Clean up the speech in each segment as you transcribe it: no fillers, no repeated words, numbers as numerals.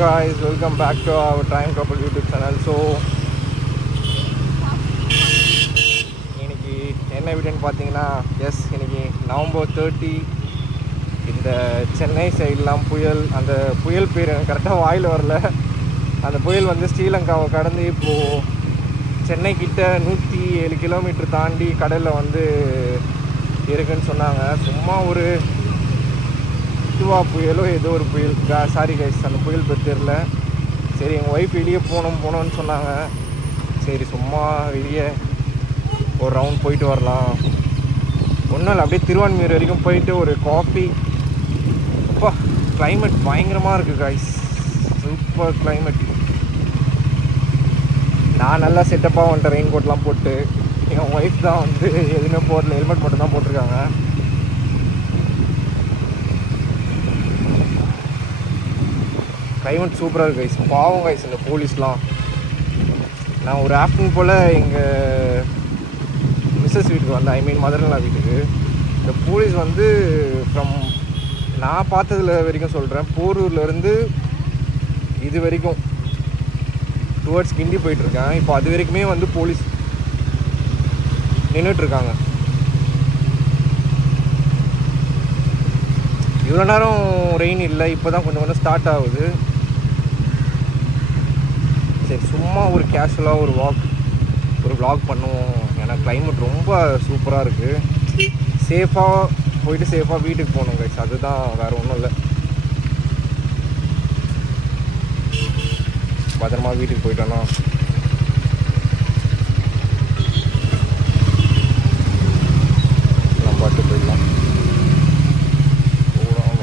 guys, welcome back to our Time Couple YouTube channel. So இன்னைக்கு என்ன வீடியோன்னு பார்த்தீங்கன்னா இன்னைக்கு நவம்பர் 30 இந்த சென்னை சைட்லாம் புயல், அந்த புயல் பேர் எனக்கு கரெக்டாக வாயில் வரல. அந்த புயல் வந்து ஸ்ரீலங்காவை கடந்து இப்போது சென்னை கிட்ட 107 கிலோமீட்டர் தாண்டி கடலில் வந்து இருக்குன்னு சொன்னாங்க. சும்மா ஒரு இதுவா புயலோ ஏதோ ஒரு புயல், சாரி கைஸ், அந்த புயல் பேர் தெரில. சரி, எங்கள் ஒய்ஃப் வெளியே போகணும்னு சொன்னாங்க. சரி, சும்மா வெளியே ஒரு ரவுண்ட் போயிட்டு வரலாம். ஒன்றும் இல்லை, அப்படியே திருவான்மியூர் வரைக்கும் போயிட்டு ஒரு காஃபி. அப்பா, கிளைமேட் பயங்கரமாக இருக்குது கைஸ், சூப்பர் கிளைமேட். நான் நல்லா செட்டப்பாக வந்துட்டேன், ரெயின் கோட்லாம் போட்டு. என் ஒய்ஃப் தான் வந்து எதுவுமே போடல, ஹெல்மெட் மட்டும் தான் போட்டிருக்காங்க. கிளைமேட் சூப்பராக இருக்குது கைஸ். பாவம் கைஸ் இந்த போலீஸ்லாம். நான் ஒரு ஆஃப்டர்நூன் போல் எங்கள் மிஸ்ஸஸ் வீட்டுக்கு வந்தேன், மதர்லா வீட்டுக்கு. இந்த போலீஸ் வந்து நான் பார்த்ததுல வரைக்கும் சொல்கிறேன், போரூர்லேருந்து இது வரைக்கும் டுவர்ட்ஸ் கிண்டி போயிட்டுருக்கேன். இப்போ அது வரைக்குமே வந்து போலீஸ் நின்றுட்டுருக்காங்க. இவ்வளோ நேரம் ரெயின் இல்லை, இப்போ தான் கொஞ்சம் கொஞ்சம் ஸ்டார்ட் ஆகுது. சரி, சும்மா ஒரு கேஷுவலாக ஒரு vlog பண்ணுவோம். ஏன்னா கிளைமேட் ரொம்ப சூப்பராக இருக்குது. சேஃபாக போயிட்டு சேஃபாக வீட்டுக்கு போகணும் கைஸ், அதுதான், வேறு ஒன்றும் இல்லை. பத்திரமா வீட்டுக்கு போயிட்டோன்னா நம்ம பாட்டு போயிடலாம்.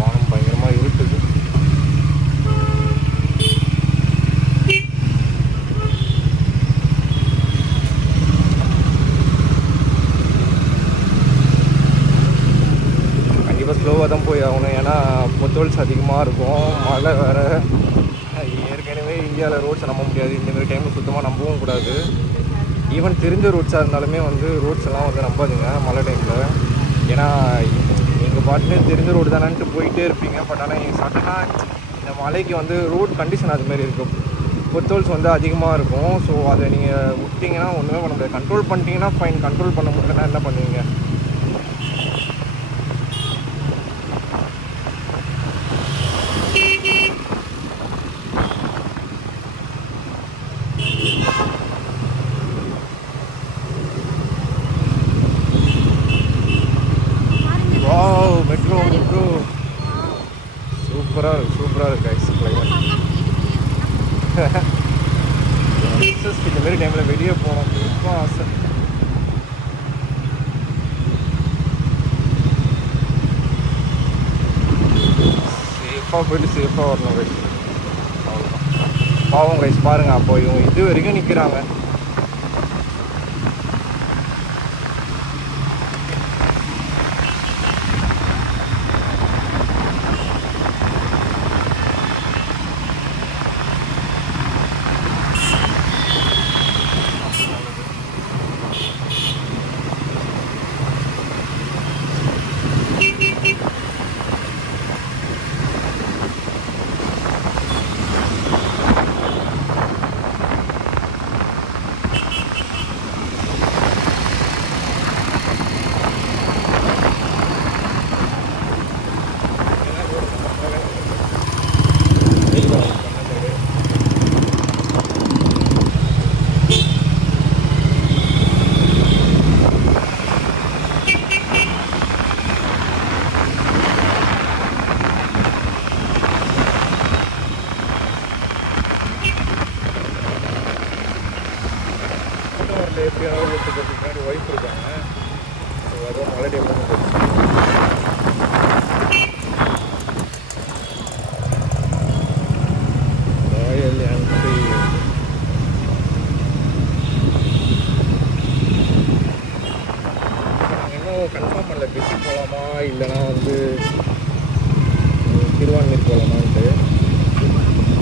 வானம் பயங்கரமாக இருக்குது. கண்டிப்பாக ஸ்லோவாக தான் போய் ஆகணும், ஏன்னா பொத்தோல்ஸ் அதிகமாக இருக்கும், மழை வேறு. ஏற்கனவே இந்தியாவில் ரோட்ஸை நம்ப முடியாது, இந்தமாரி டைமில் சுத்தமாக நம்பவும் கூடாது. ஈவன் தெரிஞ்ச ரோட்ஸாக இருந்தாலுமே வந்து ரோட்ஸ் எல்லாம் வந்து நம்பாதுங்க மழை டைமில். ஏன்னா எங்கள் பாட்டுன்னு தெரிஞ்ச ரோடு தானேன்ட்டு போயிட்டே இருப்பீங்க. பட் ஆனால் சடனாக இந்த மலைக்கு வந்து ரோட் கண்டிஷன் அதுமாரி இருக்கும், பொத்தோல்ஸ் வந்து அதிகமாக இருக்கும். ஸோ அதை நீங்கள் விட்டிங்கன்னா ஒன்றுமே பண்ண முடியாது. கண்ட்ரோல் பண்ணிட்டீங்கன்னா ஃபைன், கண்ட்ரோல் பண்ண முடியலன்னா என்ன பண்ணுவீங்க? மெட்ரோ சூப்பராக இருக்குது கைஸ் கிளைமேட். இந்த மாதிரி டைமில் வெளியே போகணும் ரொம்ப ஆசை. சேஃபாக போயிட்டு சேஃபாக வரணும் கைஸ், அவ்வளோதான். பாவம் கைஸ் பாருங்கள், அப்போ இவங்க இது வரைக்கும் நிற்கிறாங்க. எப்படியாவது எடுத்துக்கிறதுக்கு முன்னாடி ஒய்ஃப் இருக்காங்க. ஸோ அதுவும் மழை டைம் ராயல் என்ஃபீல்ட். நாங்கள் இன்னும் கன்ஃபார்ம் பண்ணல, பெஸ்ஸி போகலாமா இல்லைனா வந்து திருவான்மீர் போகலாமான்ட்டு.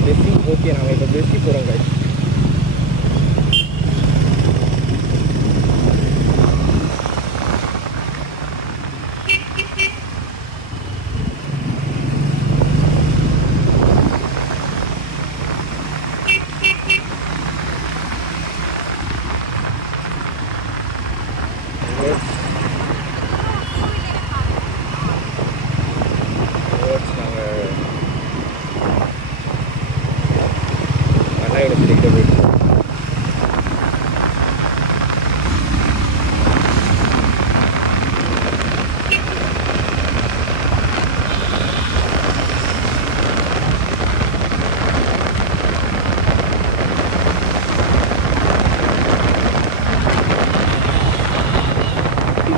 பெஸ்ஸி ஓகே, நாங்கள் இப்போ பெஸ்ஸி போகிறோம் கைஸ்.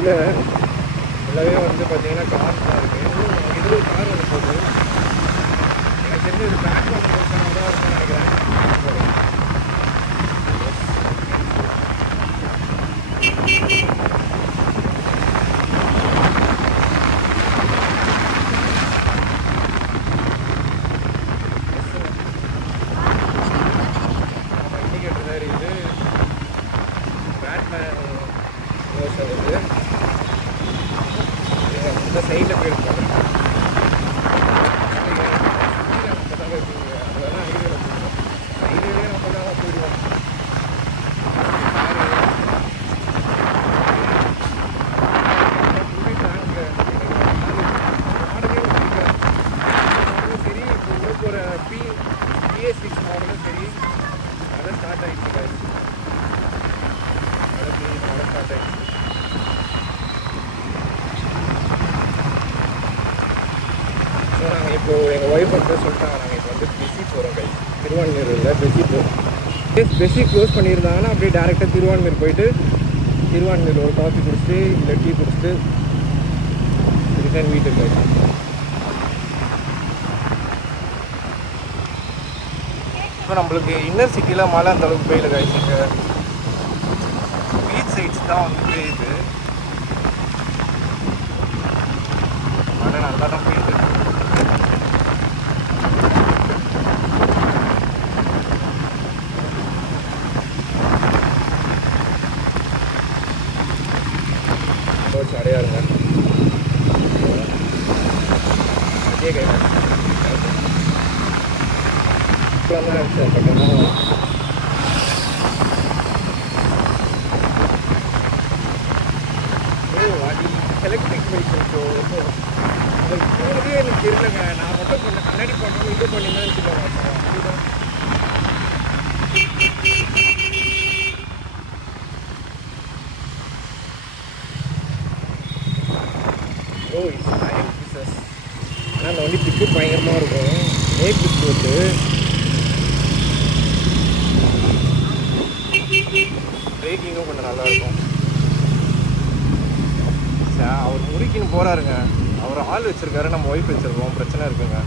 இல்லை, எல்லாமே வந்து பார்த்தீங்கன்னா கார் தான் இருக்குது. இன்னும் இது ஒரு கார் வந்து போகுது. எனக்கு தெரிஞ்சு ஒரு பேக் வந்து கொடுக்கணும் தான் இருக்குன்னு நினைக்கிறேன். இண்டிகேட்டர் தான் இருக்குது. பேட்மேன் மோஷன் இருக்குது. இந்த சைடில் போயிருக்காங்க. அதெல்லாம் ஹைவேவே நம்ம தான் போயிடுவோம். சரி, இப்போ உள்ள போகிற PS6 மாடலும் சரி, அதை ஸ்டார்ட் ஆகிடுச்சு காய்ச்சி. அதை ஸ்டார்ட் ஆகிடுச்சு. ஸோ நாங்கள் இப்போது எங்கள் ஒய்ஃப் வந்து சொல்லிட்டாங்க, நாங்கள் இப்போ வந்து பெசி போகிறோம் கை, திருவான்மீரில் பெசி போகிறோம். பெசி க்ளோஸ் பண்ணியிருந்தாங்கன்னா அப்படியே டேரெக்டாக திருவான்மீர் போயிட்டு திருவான்மீரில் ஒரு காஃபி குடிச்சிட்டு இல்லை டீ குடிச்சிட்டு ரிட்டர்ன் வீட்டுக்கு போயிட்டோம். இப்போ நம்மளுக்கு இன்னர் சிட்டியில் மழை அந்த அளவுக்கு பெய்யல காய்ச்சிங்க. பீச் சைட்ஸ் தான் வந்து பெய்யுது. மழை நல்லா தான் பெய்யுது. அடையா இருங்க அதே கை எலக்ட்ரிக் வெஹிக்கிள் போகிறதே எனக்கு தெரியலங்க. நான் மட்டும் கொஞ்சம் கண்ணாடி பண்ணணும் இது பண்ணிங்கன்னு வச்சுக்கோங்க. ஓ இட்ஸ் 9 பீசஸ். ஆனால் அந்த வண்டி பிக்கு பயங்கரமாக இருக்கும். மேக் பிஸ்கோட்டு பிரேக்கிங்கும் கொஞ்சம் நல்லாயிருக்கும். அவர் முறுக்கின்னு போகிறாருங்க. அவர் ஆள் வச்சுருக்காரு, நம்ம ஒய்ஃப் வச்சுருக்கோம், பிரச்சனை இருக்குங்க.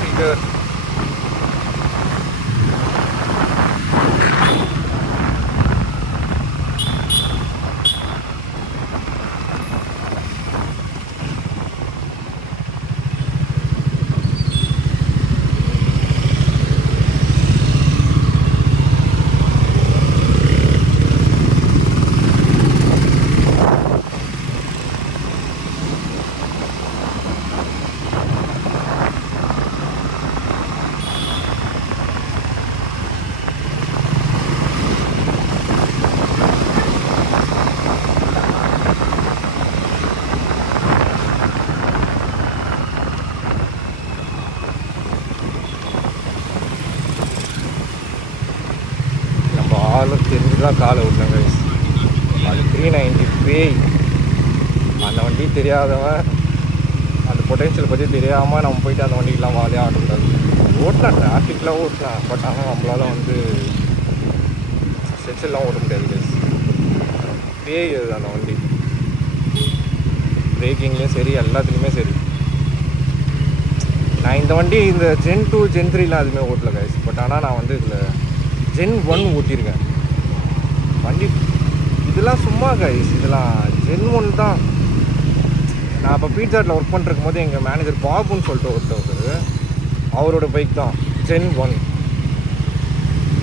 figure. தெரிஞ்சுதான் காலை விட்டாங்க. அது 390 பேய். அந்த வண்டி தெரியாதவன் அந்த பொட்டென்ஷியல் பற்றி தெரியாமல் நம்ம போயிட்டு அந்த வண்டிக்கெலாம் வாலியாக ஆடக்கூடாது. ஓட்டலாம், டிராஃபிக்லாம் ஓட்டலாம், பட் ஆனால் நம்மளால் வந்து ஸ்ட்ரெச்செல்லாம் ஓட்ட முடியாது கைஸ். பேய் அது அந்த வண்டி. பிரேக்கிங்லேயும் சரி, எல்லாத்துலேயுமே சரி. நான் இந்த வண்டி இந்த ஜென் 2 ஜென் 3லாம் அதுவுமே ஓட்டல கைஸ். பட் ஆனால் நான் வந்து இதில் ஜென் 1 ஓட்டியிருக்கேன் வண்டி. இதெல்லாம் சும்மா கைஸ், இதெல்லாம் ஜென் 1 தான். நான் இப்போ பீட்சாட்டில் ஒர்க் பண்ணிருக்கும் போது எங்கள் மேனேஜர் பாபுன்னு சொல்லிட்டு ஒருத்தர், அவரோட பைக் தான் ஜென் 1.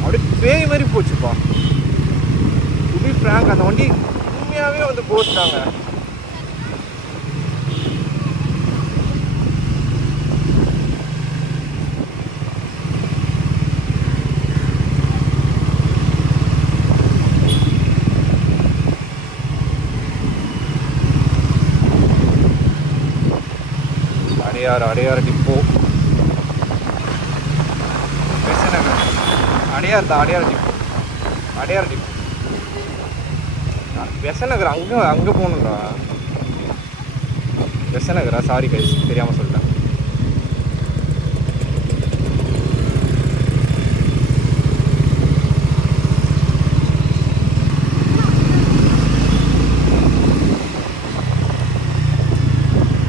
அப்படியே பேய் மாதிரி போச்சுப்பா. டு பி ஃப்ராங்க், அந்த வண்டி உண்மையாகவே வந்து போச்சுட்டாங்க. அடையார் டிப்போ. பெசநகர் அடையார் தான், அடையார் டிப்போ. பெசநகர் அங்கே போகணுங்களா? பெசநகரா? சாரி கைஸ், தெரியாமல் சொல்லிட்டேன்.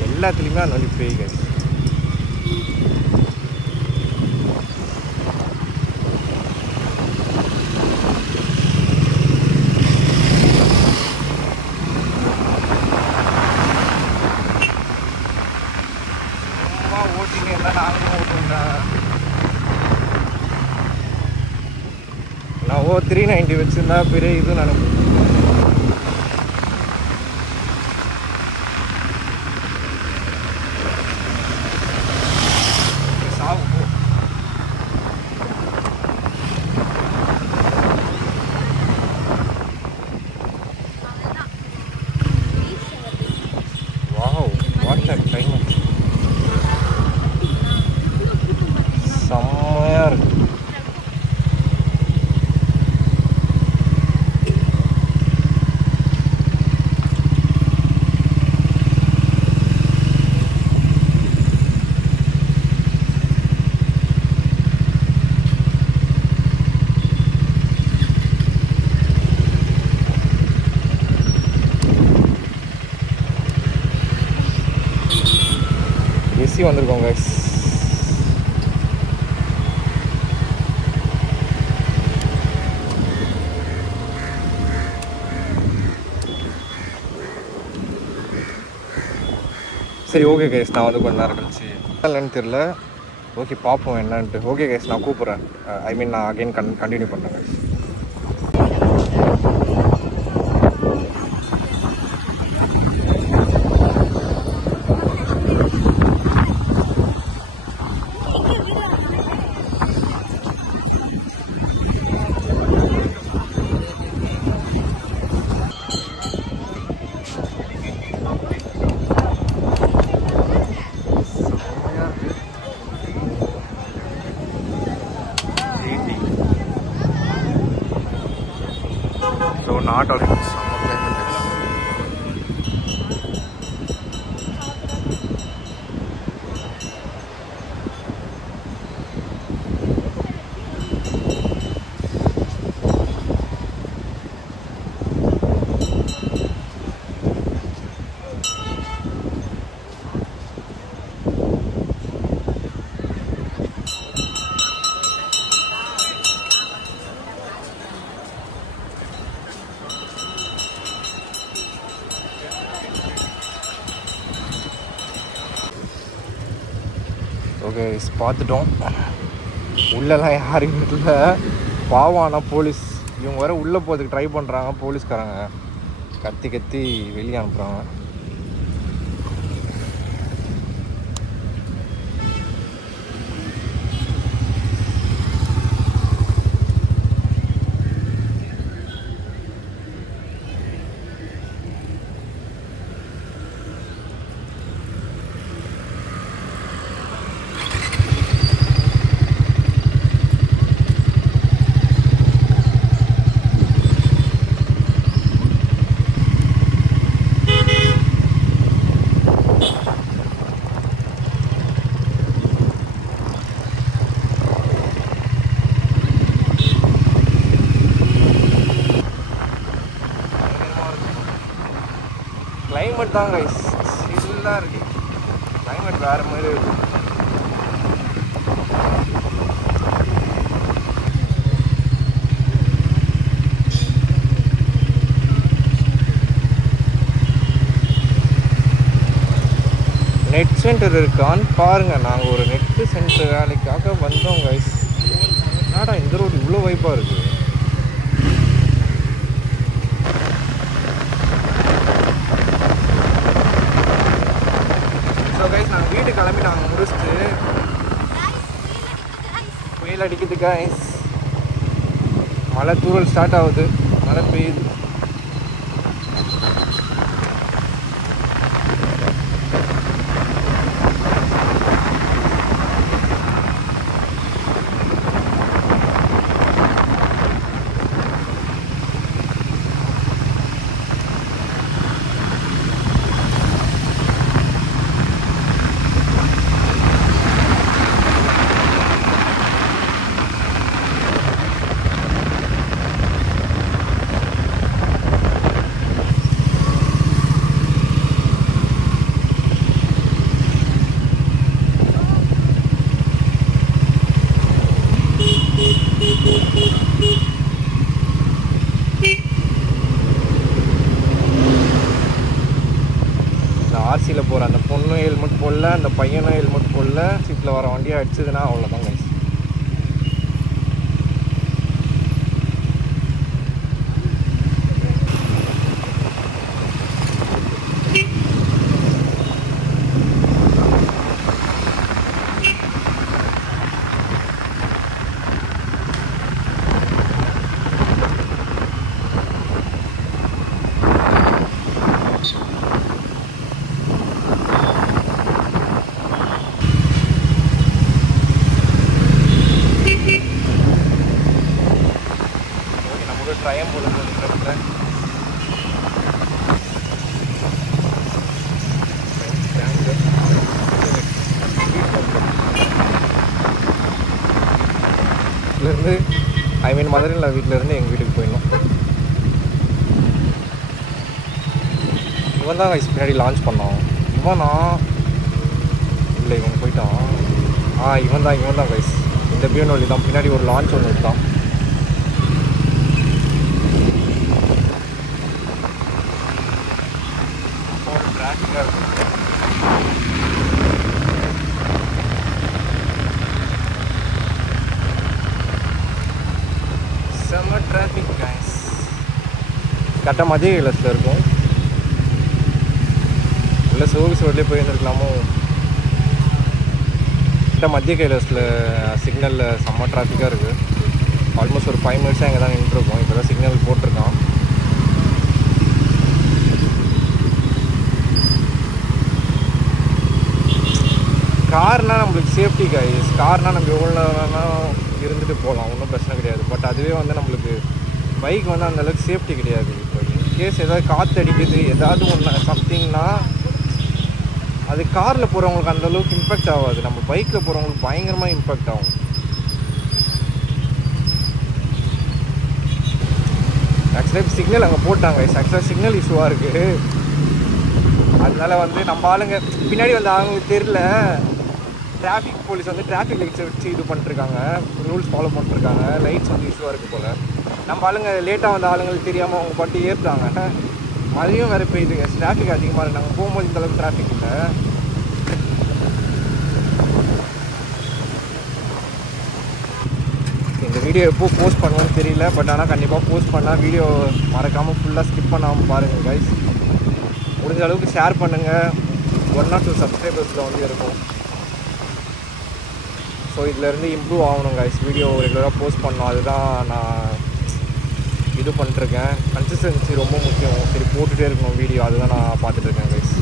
எல்லாத்துலேயுமே அந்த வண்டி ஃப்ரீ கைஸ். சும்மா ஓட்டிங்க இருந்தால் நாங்களும் ஓட்டுவோம்டா. நான் 390 வச்சுருந்தா பெரிய இது நினைப்பேன். செம்மையாக இருக்கு. ஏசி வந்திருக்கோம் கைஸ். சரி ஓகே கைஸ், நான் வந்து கொஞ்ச நேரம் கழிச்சு என்னன்னு தெரியல. ஓகே பார்ப்போம் என்னன்ட்டு. ஓகே கைஸ், நான் கூப்பிட்றேன். நான் அகைன் கண்டினியூ பண்ணுறேன் கைஸ். ஸோ நாட் ஆல் செம்ம கிளைமேட். ஓகே பார்த்துட்டோம். உள்ளெல்லாம் யாரும் இல்லை, பாவானா போலீஸ். இவங்க வர உள்ளே போகிறதுக்கு ட்ரை பண்ணுறாங்க. போலீஸ்காரங்க கத்தி கத்தி வெளியே அனுப்புகிறாங்க. கிளைமேட் தான் கைஸ், சில்லாக இருக்குது. கிளைமேட் வேறு மாதிரி இருக்குது. நெட் சென்டர் இருக்கான்னு பாருங்கள். நாங்கள் ஒரு நெட்டு சென்டர் வேலைக்காக வந்தோம் கைஸ். என்னடா இந்த ரோடு இவ்வளோ வைப்பாக இருக்குது. ஸோ கைஸ், நாங்கள் வீட்டுக்கு கிளம்பி நாங்கள் முடிச்சுட்டு புயல் அடிக்குது கைஸ். மழை தூரல் ஸ்டார்ட் ஆகுது, மழை பெய்யுது. இந்த ஆர்சியில் போகிற அந்த பொண்ணும் ஹெல்மெட் போடல, அந்த பையனும் ஹெல்மெட் போடல, சீட்டில் வர வண்டியை அடிச்சதுன்னா அவ்வளோதான் கைஸ். ட்ரையம் போல போட்டுக்கிறப்ப வீட்டிலேருந்து ஐ மீன் மதுரையில் வீட்டிலேருந்து எங்கள் வீட்டுக்கு போயிடணும். இவன் தான் வயசு பின்னாடி லான்ச் பண்ணோம். இவனா இல்லை, இவன் போயிட்டான். இவன் தான் வயசு. இந்த பியூனோலி தான் பின்னாடி ஒரு லான்ச் ஒன்று எடுத்தான். செம்ம டிராஃபிக் கைஸ். கரெக்டாக மதிய கிளாஸில் இருக்கும். உள்ள சர்வீஸ் ரோட்லேயே போயிருந்துருக்கலாமோ. கரெக்டாக மத்திய கைலாஸில் சிக்னலில் செம்ம டிராஃபிக்காக இருக்குது. ஆல்மோஸ்ட் ஒரு 5 மினிட்ஸாக இங்கே தான் நின்றுருக்கோம். இப்போ தான் சிக்னல் போட்டிருக்கான். கார்னால் நம்மளுக்கு சேஃப்டி கைஸ். கார்னால் நம்ம எவ்வளோ வேணால் இருந்துட்டு போகலாம், ஒன்றும் பிரச்சனை கிடையாது. பட் அதுவே வந்து நம்மளுக்கு பைக் வந்து அந்தளவுக்கு சேஃப்டி கிடையாது. இப்போ கேஸ் ஏதாவது காற்று அடிக்குது, ஏதாவது ஒன்று சம்திங்னா அது காரில் போகிறவங்களுக்கு அந்தளவுக்கு இம்பேக்ட் ஆகாது. நம்ம பைக்கில் போகிறவங்களுக்கு பயங்கரமாக இம்பேக்ட் ஆகும். ஆக்சுவலாக சிக்னல் அங்கே போட்டாங்க. ஆக்சுவலாக சிக்னல் இஷ்யூவாக இருக்குது. அதனால வந்து நம்ம ஆளுங்க பின்னாடி வந்து அவங்களுக்கு தெரில. டிராஃபிக் போலீஸ் வந்து டிராஃபிக் லைட்ஸை வச்சு இது பண்ணிருக்காங்க, ரூல்ஸ் ஃபாலோ பண்ணிருக்காங்க. லைட்ஸ் வந்து இஷ்யூவாக இருக்குது போல். நம்ம ஆளுங்க லேட்டாக வந்த ஆளுங்களுக்கு தெரியாமல் அவங்க பாட்டு ஏறுறாங்க. மழையும் வேறு பெய்யுதுங்க. டிராஃபிக் அதிகமாக இருக்குது. நாங்கள் போகும்போது இந்தளவுக்கு டிராஃபிக் இல்லை. இந்த வீடியோ எப்போ போஸ்ட் பண்ணுவேன்னு தெரியல. பட் ஆனால் கண்டிப்பாக போஸ்ட் பண்ணால் வீடியோ மறக்காமல் ஃபுல்லாக ஸ்கிப் பண்ணாமல் பாருங்கள் கைஸ். முடிஞ்ச அளவுக்கு ஷேர் பண்ணுங்கள். 1 or 2 சப்ஸ்கிரைபர்ஸில் வந்து இருக்கும். ஸோ இதிலேருந்து இம்ப்ரூவ் ஆகணும் கைஸ். வீடியோ ரெகுலராக போஸ்ட் பண்ணணும். அதுதான் நான் இது பண்ணிட்டுருக்கேன். கன்சிஸ்டன்சி ரொம்ப முக்கியம். சரி போட்டுகிட்டே இருக்கணும் வீடியோ. அதுதான் நான் பார்த்துட்ருக்கேன் கைஸ்.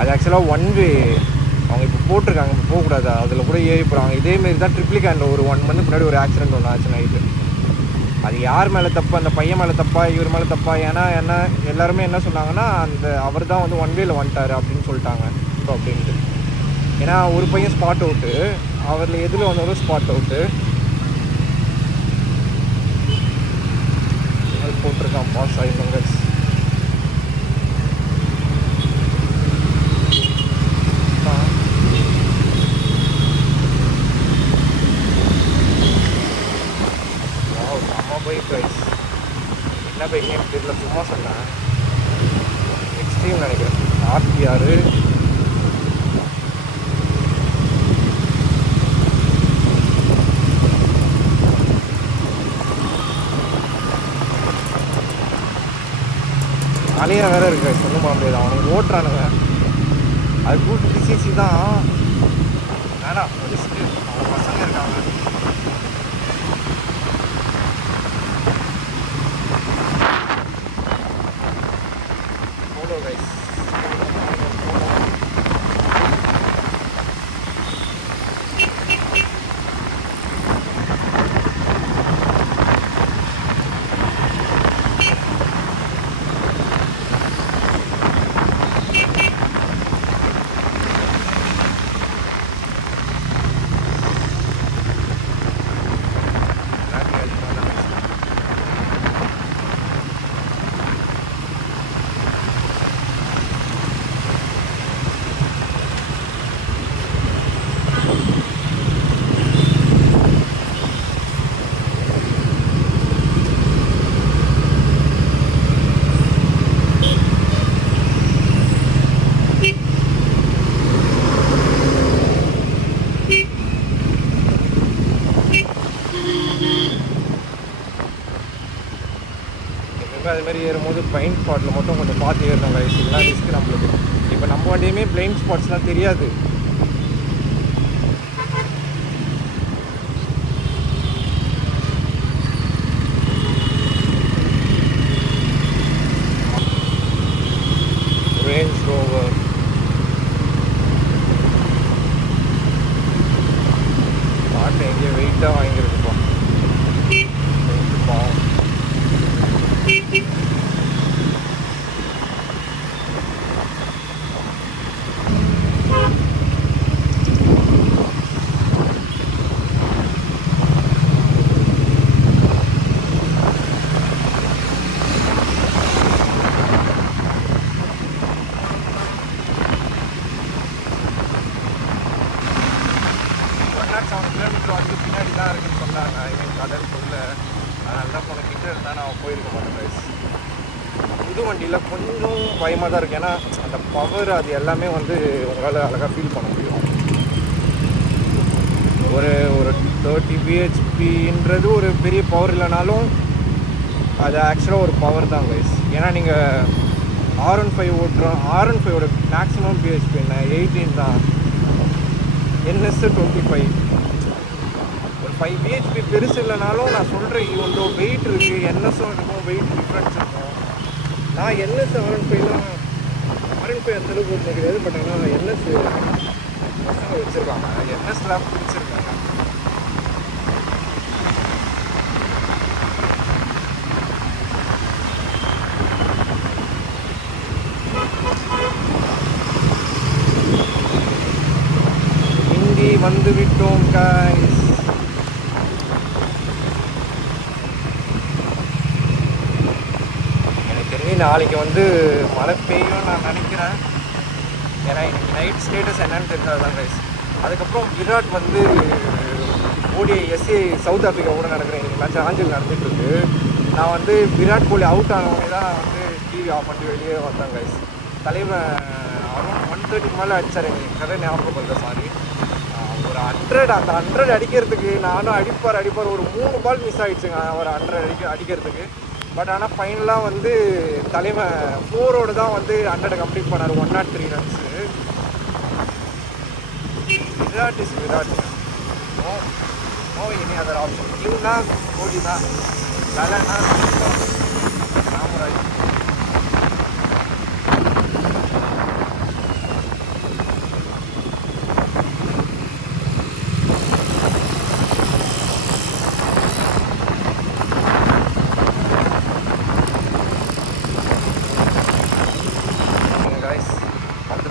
அது ஆக்சுவலாக 1 வே அவங்க இப்போ போட்டிருக்காங்க. இப்போ போகக்கூடாது, அதில் கூட ஏறி போகிறாங்க. இதேமாரி தான் ட்ரிப்ளிகேண்டில் ஒரு 1 month முன்னாடி ஒரு ஆக்சிடென்ட் ஒன்று ஆச்சு நைட்டு. அது யார் மேலே தப்பா, அந்த பையன் மேலே தப்பா, இவர் மேலே தப்பா? ஏன்னா எல்லாருமே என்ன சொன்னாங்கன்னா, அவர் தான் வந்து 1 வேல வந்துட்டார் அப்படின்னு சொல்லிட்டாங்க இப்போ அப்படின்ட்டு. ஏன்னா ஒரு பையன் ஸ்பாட் அவுட்டு, அவரில் எதில் வந்தாலும் ஸ்பாட் அவுட்டு. அது போட்டிருக்கான் பாஸ் ஆகிருந்தாங்க. பைக் ரைஸ் என்ன பைக் நேம் தெரியல, சும்மா சொன்னேன். எக்ஸ்ட்ரீம் நினைக்கிறேன். RTR அலையாக வேறு இருக்கு. சொல்ல போக முடியாது. அவனுக்கு ஓட்டுறானுங்க. அது 250cc தான். வேணாம் ரிஸ்க்கு. அவங்க பசங்க இருக்காங்க. guys. மாதிரி ஏறும்போது பிளைண்ட் ஸ்பாட்டில் மட்டும் கொஞ்சம் பார்த்து ஏறணும் கைஸ், இல்லைனா ரிஸ்க் நம்மளுக்கு. இப்போ நம்ம வண்டியுமே பிளைண்ட் ஸ்பாட்ஸ்லாம் தெரியாது. ரேஞ்ச் ரோவர் பாட்டு எங்கேயோ வெயிட்டாக வாங்கியிருக்குப்பா. பாவம். வந்து பின்னாடி தான் இருக்குன்னு சொன்னாங்க. ஐ மீன் கடலுக்குள்ள. அதனால தான் போன கிட்ட இருந்தால் நான் போயிருக்க மாட்டேன் கைஸ். புது வண்டியில் கொஞ்சம் பயமாக தான் இருக்குது. ஏன்னா அந்த பவர் அது எல்லாமே வந்து உங்களால் அழகாக ஃபீல் பண்ண முடியும். ஒரு 30 bhpன்றது ஒரு பெரிய பவர் இல்லைனாலும் அது ஆக்சுவலாக ஒரு பவர் தான் கைஸ். ஏன்னா நீங்கள் R15 ஓட்டுறோம். R15ஓட மேக்ஸிமம் bhp என்ன 18 தான். NS 25. ஒரு 5 bhp பெருசு இல்லைனாலும் நான் சொல்கிறேன் இவ்வளோ வெயிட் இருக்குது. NSம் இருக்கும், வெயிட் டிஃப்ரென்ஸ் இருக்கும். நான் NS R15லாம் R15 அந்தளவுக்கு ஒன்றும் கிடையாது. பட் ஆனால் NS பசங்க வச்சுருக்காங்க. NSலாம் பிடிச்சிருக்காங்க. ஹிந்தி வந்து விட்டோம் கைஸ். எனக்கு தெரிஞ்சு நாளைக்கு வந்து மழை பெய்யும் நான் நினைக்கிறேன். ஏன்னா இன்னைக்கு நைட் ஸ்டேட்டஸ் என்னன்னு தெரிஞ்சது தான் கைஸ். அதுக்கப்புறம் விராட் வந்து ஓடிஐ SA சவுத் ஆஃப்ரிக்கா கூட நடக்கிறேன். இன்னைக்கு மேட்ச் ஆஞ்சல் நடந்துகிட்ருக்கு. நான் வந்து விராட் கோலி அவுட் ஆனவனே தான் வந்து டிவி ஆஃப் பண்ணிட்டு வெளியே வந்தேன் கைஸ். தலைவன் அரௌண்ட் 130 மேலே அடித்தார். எனக்கு கதை ஞாபகம் இல்லை, சாரி. ஒரு 100 அந்த 100 அடிக்கிறதுக்கு நானும் அடிப்பார் ஒரு 3 பால் மிஸ் ஆகிடுச்சுங்க. ஒரு 100 அடிக்கிறதுக்கு. பட் ஆனால் ஃபைனலாக வந்து தலைமை 4ஓடு தான் வந்து 100 கம்ப்ளீட் பண்ணார். 103 runs. Virat is Virat. No any other option. கிங்னா கோலி தான், தலைனா ராமராஜ்.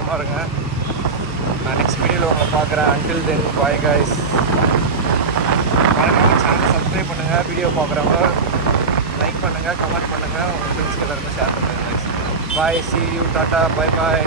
பாருங்க, நான் நெக்ஸ்ட் வீடியோவில் உங்களை பார்க்குறேன். Until then bye guys. மறக்காம சேனல் சப்ஸ்கிரைப் பண்ணுங்கள். வீடியோ பார்க்குறவங்க லைக் பண்ணுங்கள், கமெண்ட் பண்ணுங்கள், உங்கள் ஃப்ரெண்ட்ஸ்க்கு எல்லாருக்கும் ஷேர் பண்ணுங்கள் கைஸ். பாய், see you, டாட்டா, பை பாய்.